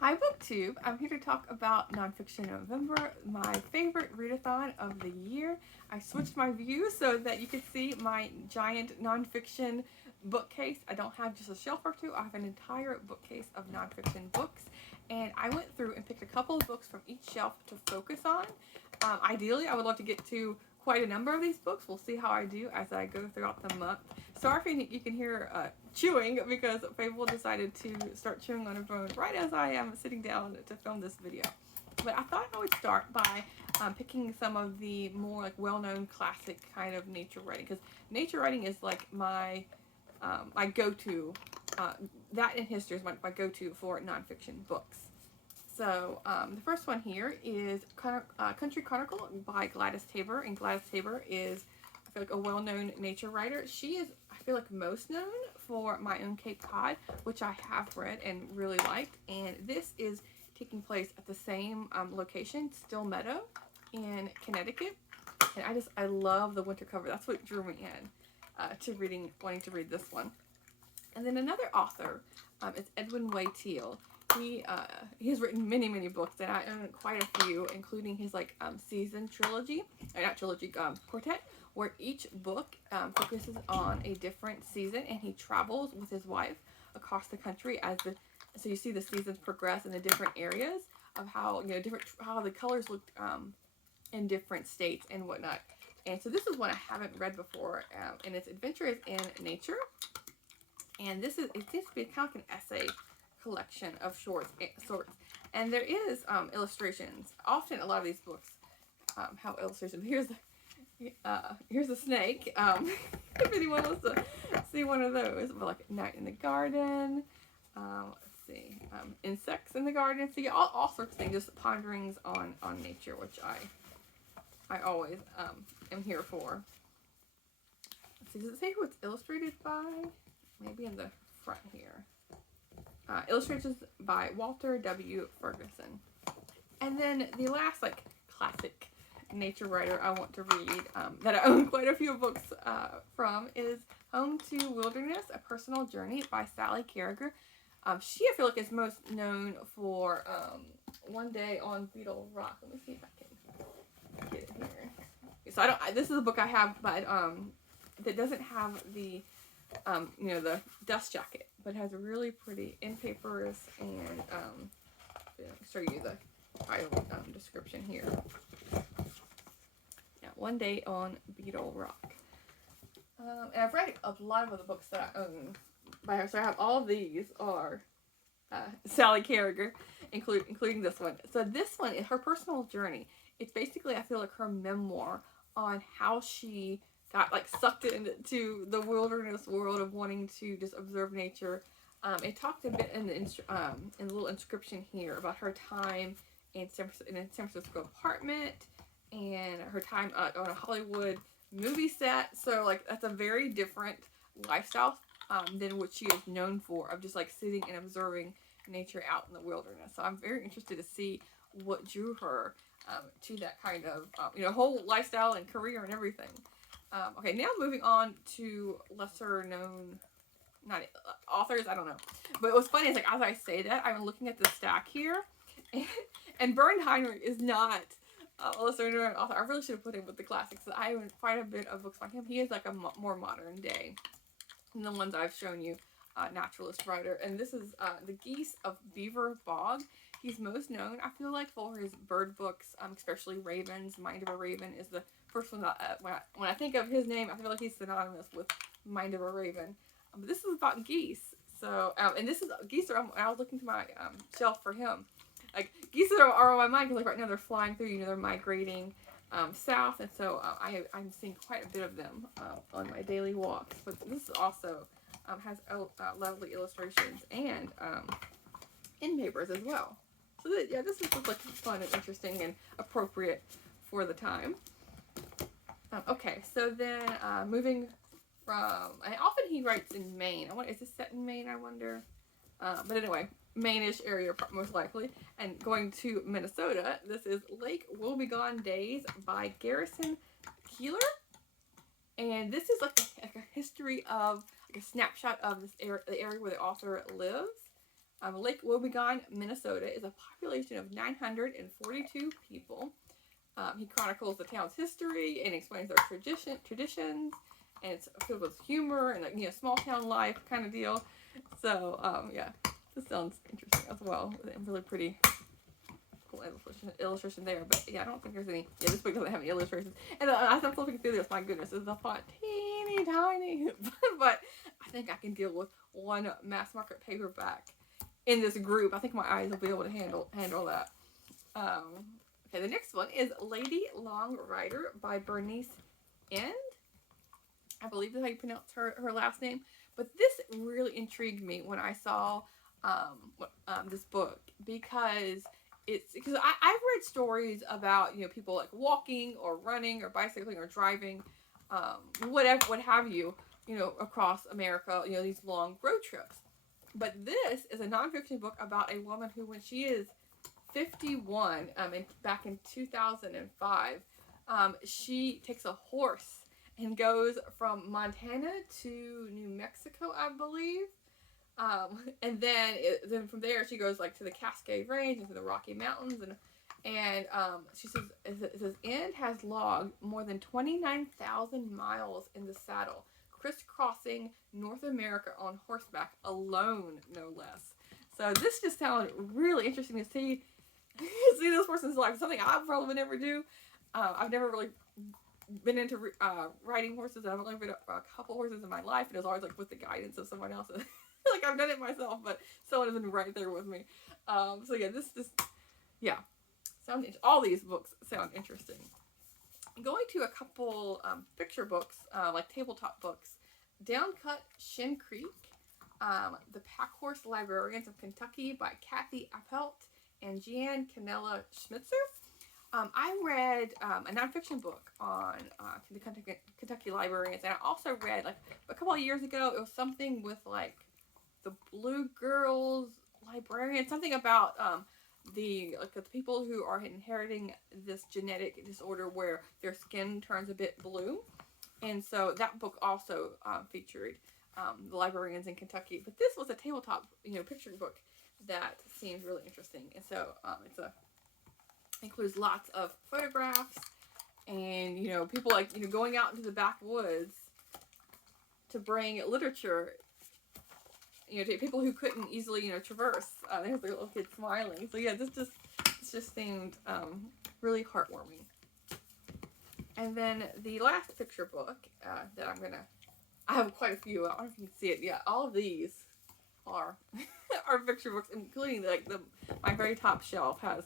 Hi BookTube, I'm here to talk about Nonfiction November, my favorite readathon of the year. I switched my view so that you could see my giant nonfiction bookcase. I don't have just a shelf or two, I have an entire bookcase of nonfiction books. And I went through and picked a couple of books from each shelf to focus on. Ideally, I would love to get to quite a number of these books. We'll see how I do as I go throughout the month. Sorry if you can hear chewing because Fable decided to start chewing on her phone right as I am sitting down to film this video. But I thought I would start by picking some of the more like well-known classic kind of nature writing, because nature writing is like my go-to. That in history is my go-to for nonfiction books. So the first one here is Country Chronicle by Gladys Taber, and Gladys Taber is, I feel like, a well-known nature writer. She is, I feel like, most known for My Own Cape Cod, which I have read and really liked, and this is taking place at the same location, Still Meadow, in Connecticut, and I love the winter cover. That's what drew me in to wanting to read this one. And then another author is Edwin Way Teale. He has written many books, and I own quite a few, including his season trilogy, or not trilogy, quartet, where each book focuses on a different season, and he travels with his wife across the country so you see the seasons progress in the different areas of how how the colors looked in different states and whatnot. And so this is one I haven't read before, and it's Adventures in Nature. And it seems to be kind of like an essay collection of sorts. And there is illustrations. Often a lot of these books have illustrations. Here's a snake. If anyone wants to see one of those, but like Night in the Garden. Let's see, insects in the garden. So yeah, all sorts of things. Just ponderings on nature, which I always am here for. Let's see, does it say who it's illustrated by? Maybe in the front here. Illustrations by Walter W. Ferguson. And then the last classic nature writer I want to read, that I own quite a few books from, is Home to Wilderness, A Personal Journey by Sally Carriger. She, I feel like, is most known for One Day on Beetle Rock. Let me see if I can get it here. So this is a book I have, but that doesn't have the the dust jacket, but has a really pretty end papers, and I'll show you the title description here. Yeah, One Day on Beetle Rock. And I've read a lot of the books that I own by her, so I have all of these are Sally Carriger, including this one. So this one is her personal journey. It's basically, I feel like, her memoir on how she got sucked into the wilderness world of wanting to just observe nature. It talked a bit in the little inscription here about her time in a San Francisco apartment, and her time on a Hollywood movie set. So that's a very different lifestyle than what she is known for, of just sitting and observing nature out in the wilderness. So I'm very interested to see what drew her to that kind of whole lifestyle and career and everything. Okay, now moving on to lesser known, authors, I don't know. But what's funny is, as I say that, I'm looking at the stack here, and Bernd Heinrich is not a lesser known author. I really should have put him with the classics. I own quite a bit of books by him. He is a more modern day than the ones I've shown you, naturalist writer. And this is The Geese of Beaver Bog. He's most known, I feel like, for his bird books, especially ravens. Mind of a Raven is the first one that, when I think of his name, I feel like he's synonymous with Mind of a Raven. But this is about geese. So, and this is geese are. I was looking to my shelf for him. Geese are on my mind because right now they're flying through. They're migrating south, and so I'm seeing quite a bit of them on my daily walks. But this also has lovely illustrations and end papers as well. So this is just fun and interesting and appropriate for the time. Okay, so then moving from, and often he writes in Maine. Is this set in Maine, I wonder? But anyway, Maine-ish area most likely. And going to Minnesota, this is Lake Woebegone Days by Garrison Keillor. And this is a history of, a snapshot of the area where the author lives. Lake Wobegon, Minnesota, is a population of 942 people. He chronicles the town's history and explains their traditions, and it's filled with humor and, like, you know, small town life kind of deal. So yeah, this sounds interesting as well. Really pretty cool illustration there. But yeah, I don't think there's any. Yeah, this book doesn't have any illustrations. And as I'm flipping through this, my goodness, is the font teeny tiny. But I think I can deal with one mass market paperback in this group. I think my eyes will be able to handle that. Okay, the next one is Lady Long Rider by Bernice End. I believe that's how you pronounce her last name. But this really intrigued me when I saw this book, because I've read stories about, you know, people like walking or running or bicycling or driving, what have you, you know, across America, you know, these long road trips. But this is a nonfiction book about a woman who, when she is 51, back in 2005, she takes a horse and goes from Montana to New Mexico, I believe. And then from there she goes, like, to the Cascade Range and to the Rocky Mountains, and she says, it says, End has logged more than 29,000 miles in the saddle, crisscrossing North America on horseback alone, no less. So this just sounded really interesting to see this person's life. Something I probably would never do. I've never really been into riding horses. I've only ridden a couple horses in my life, and it was always, like, with the guidance of someone else. Like, I've done it myself, but someone has been right there with me. So yeah, all these books sound interesting. Going to a couple picture books, like tabletop books. Downcut Shin Creek, The Packhorse Librarians of Kentucky by Kathy Appelt and Jan Canella Schmitzer. I read a nonfiction book on the Kentucky Librarians, and I also read, like, a couple of years ago, it was something with, like, the Blue Girls Librarian, something about the people who are inheriting this genetic disorder where their skin turns a bit blue. And so that book also featured the librarians in Kentucky. But this was a tabletop, you know, picture book that seemed really interesting. And so includes lots of photographs and, you know, people, like, you know, going out into the backwoods to bring literature, you know, to people who couldn't easily, you know, traverse. There's the little kid smiling. So yeah, this just seemed really heartwarming. And then the last picture book that I have quite a few. I don't know if you can see it. Yeah, all of these are picture books, including, like, my very top shelf has,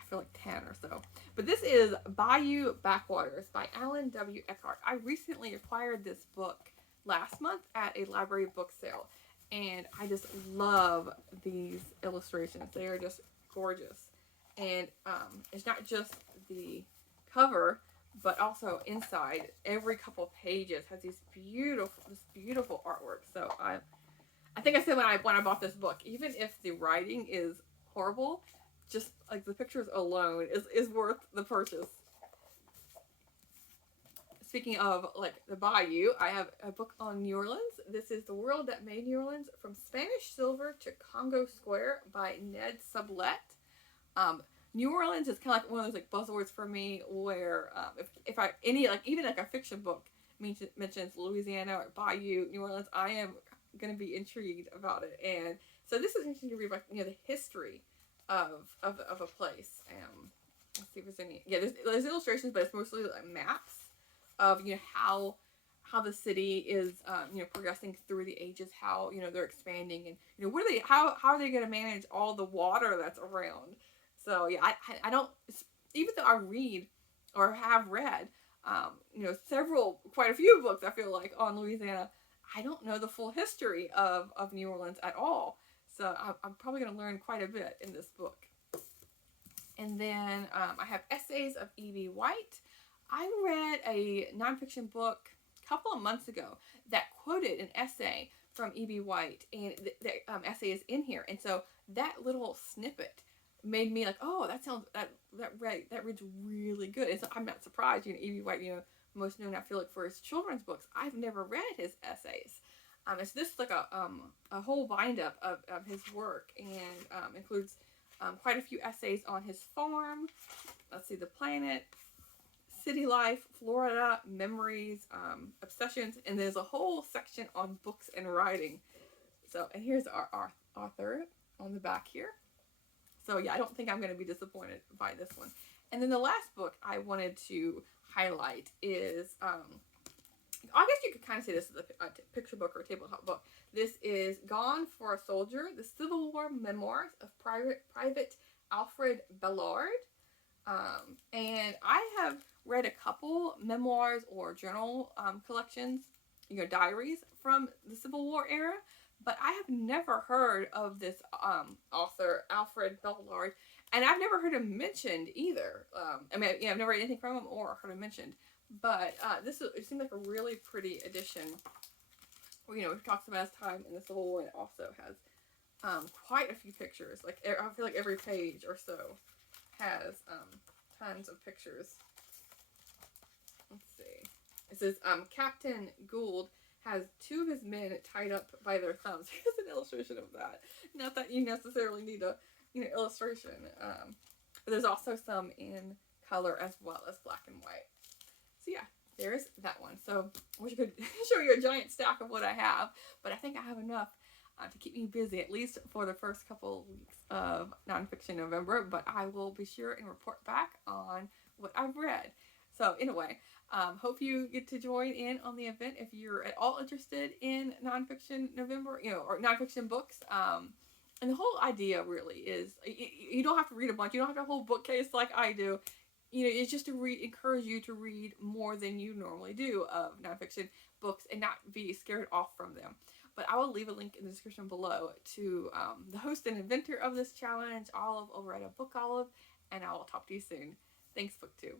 I feel like, 10 or so. But this is Bayou Backwaters by Alan W. Eckhart. I recently acquired this book last month at a library book sale, and I just love these illustrations. They are just gorgeous. And it's not just the cover, but also inside, every couple pages has this beautiful artwork. So I think I said when I bought this book, even if the writing is horrible, just, like, the pictures alone is worth the purchase. Speaking of, like, the Bayou, I have a book on New Orleans. This is The World That Made New Orleans, From Spanish Silver to Congo Square by Ned Sublette. New Orleans is kind of like one of those, like, buzzwords for me, where if I even like a fiction book mentions Louisiana or Bayou, New Orleans, I am going to be intrigued about it. And so this is interesting to read about, you know, the history of a place. Let's see if there's any. Yeah, there's illustrations, but it's mostly, like, maps of, you know, how the city is, you know, progressing through the ages, how, you know, they're expanding, and, you know, how are they going to manage all the water that's around. So yeah, I don't, even though I read or have read, you know, quite a few books, I feel like, on Louisiana, I don't know the full history of New Orleans at all. So I'm probably going to learn quite a bit in this book. And then I have essays of E.B. White. I read a nonfiction book a couple of months ago that quoted an essay from E.B. White, and the essay is in here. And so that little snippet made me like, oh, that reads really good. And so I'm not surprised. You know, E.B. White, you know, most known, I feel like, for his children's books. I've never read his essays. It's this like a whole bind up of his work, and includes quite a few essays on his farm. Let's see, the planet, city life, Florida, memories, obsessions, and there's a whole section on books and writing. So, and here's our author on the back here. So yeah, I don't think I'm going to be disappointed by this one. And then the last book I wanted to highlight is, I guess you could kind of say this is a picture book or a tabletop book. This is Gone for a Soldier, the Civil War Memoirs of Private Alfred Bellard. And I have read a couple memoirs or journal collections, diaries from the Civil War era, but I have never heard of this author, Alfred Bellard, and I've never heard him mentioned either. I've never read anything from him or heard him mentioned, but it seemed like a really pretty edition. It talks about his time in the Civil War, and it also has quite a few pictures. Like, I feel like every page or so has tons of pictures. Let's see. It says, Captain Gould has two of his men tied up by their thumbs. Here's an illustration of that. Not that you necessarily need a illustration. But there's also some in color as well as black and white. So yeah, there's that one. So I wish I could show you a giant stack of what I have, but I think I have enough to keep me busy, at least for the first couple weeks of Nonfiction November, but I will be sure and report back on what I've read. So anyway, hope you get to join in on the event if you're at all interested in Nonfiction November, or nonfiction books. And the whole idea really is, you don't have to read a bunch. You don't have to have a whole bookcase like I do. It's just to encourage you to read more than you normally do of nonfiction books and not be scared off from them. But I will leave a link in the description below to the host and inventor of this challenge, Olive over at A Book Olive, and I will talk to you soon. Thanks, BookTube.